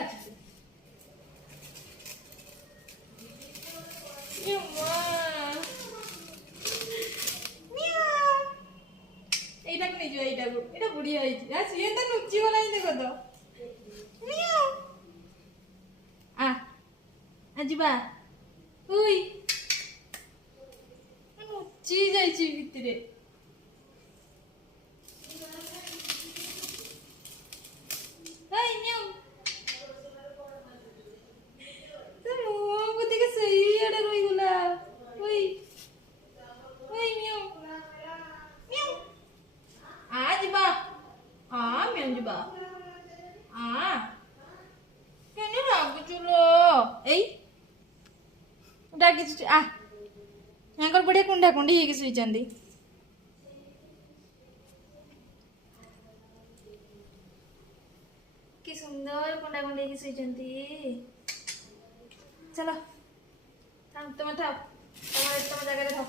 আছে এইটাকে নিয়ে যাও, এইটাকে, এটা বুড়ি হয়েছে। আচ্ছা এটা নুচি বলা দেখো তো, ଯିବା ଉଇ ନୁଚି ଯାଇଛି ଭିତରେ। ମୁହଁକୁ ଟିକେ ସେଇଆଡେ ରହିଗଲା। ଉଇ ଉଇ ମିଉ ମିଉ ଆ ଯିବା ଆ ମିଉ ଯିବା ଆ କେନ ରାଗୁଛୁ ଲୋ। ଏଇ ଡାକିଛି ଆ ୟାଙ୍କର ବଢିଆ କୁଣ୍ଡା କୁଣ୍ଡି ହେଇକି ଶୋଇଛନ୍ତି। କି ସୁନ୍ଦର କୁଣ୍ଡା କୁଣ୍ଡି ହେଇକି ଶୋଇଛନ୍ତି। ଚାଲ ତମେ ଥାଅ, ତମ ଜାଗାରେ ଥାଅ।